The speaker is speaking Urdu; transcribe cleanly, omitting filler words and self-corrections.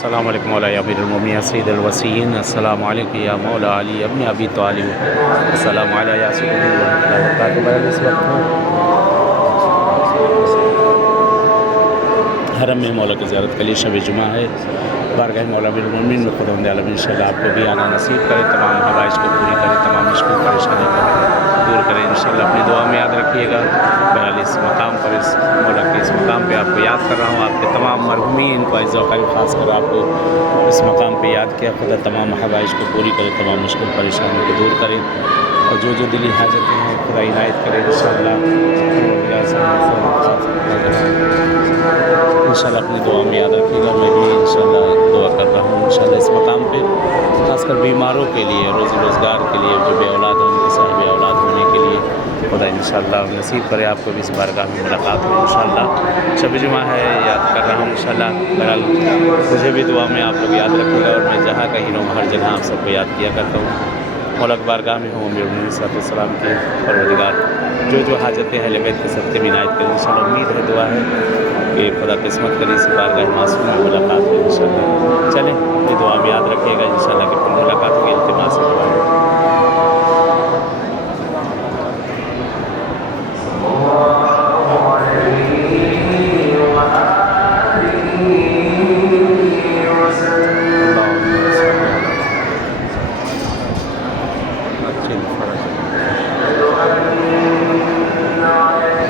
السلام علیکم مولا امیر المومنین سید الوصیین، السلام علیکم یا مولا علی ابن ابی طالب، السلام علیہ یا سید ورحمۃ اللہ وبرکاتہ۔ بہرحال اس وقت حرم میں مولا کی زیارت کے لیے شب جمعہ ہے، بارگاہ مولا امیر المومنین میں خداوند عالم انشاءاللہ آپ کو بھی آنا نصیب کرے، تمام حوائج کو پوری کرے، تمام مشکل پریشانی کو دور کرے انشاءاللہ۔ اپنی دعا میں یاد رکھیے گا۔ بہرحال اس مقام پر، اس مولا کے اس مقام پہ آپ کو یاد کر رہا ہوں، آپ کے تمام مرحومین کو عز و اجل خاص کر آپ کو اس مقام پہ یاد کیا۔ خدا تمام حوائج کو پوری کرے، تمام مشکل پریشانی کو دور کرے، اور جو دلی حاجتیں ہیں خدا عنایت کرے انشاءاللہ۔ انشاءاللہ اپنی دعا میں یاد رکھیے گا۔ میں بھی انشاءاللہ دعا کر رہا ہوں انشاءاللہ اس مقام پہ، خاص کر بیماروں کے لیے، روزی روزگار کے لیے، جو بے اولاد ہیں ان کے صاحب اولاد ہونے کے لیے خدا انشاءاللہ نصیب کرے آپ کو بھی اس بارگاہ میں ملاقات ہو انشاءاللہ۔ شب جمعہ ہے، یاد کر رہا ہوں انشاءاللہ۔ بہرحال مجھے بھی دعا میں آپ لوگ یاد رکھیے گا، اور میں جہاں کہیں رہوں ہر جگہ آپ سب کو یاد کیا کرتا ہوں۔ مولا کی بارگاہ میں ہوں امیر المومنین صلی اللہ علیہ وسلم کے پروردگار جو حاجتیں اہل بیت کے صدقے میں عنایت کریں انشاءاللہ۔ امید ہے، دعا ہے کہ خدا قسمت کرے اسی بارگاہ معصوم میں ملاقات ہو انشاءاللہ۔ چلیں، یہ دعا میں یاد رکھیے گا انشاءاللہ کہ پھر ملاقات ہوگی۔ التماس ہے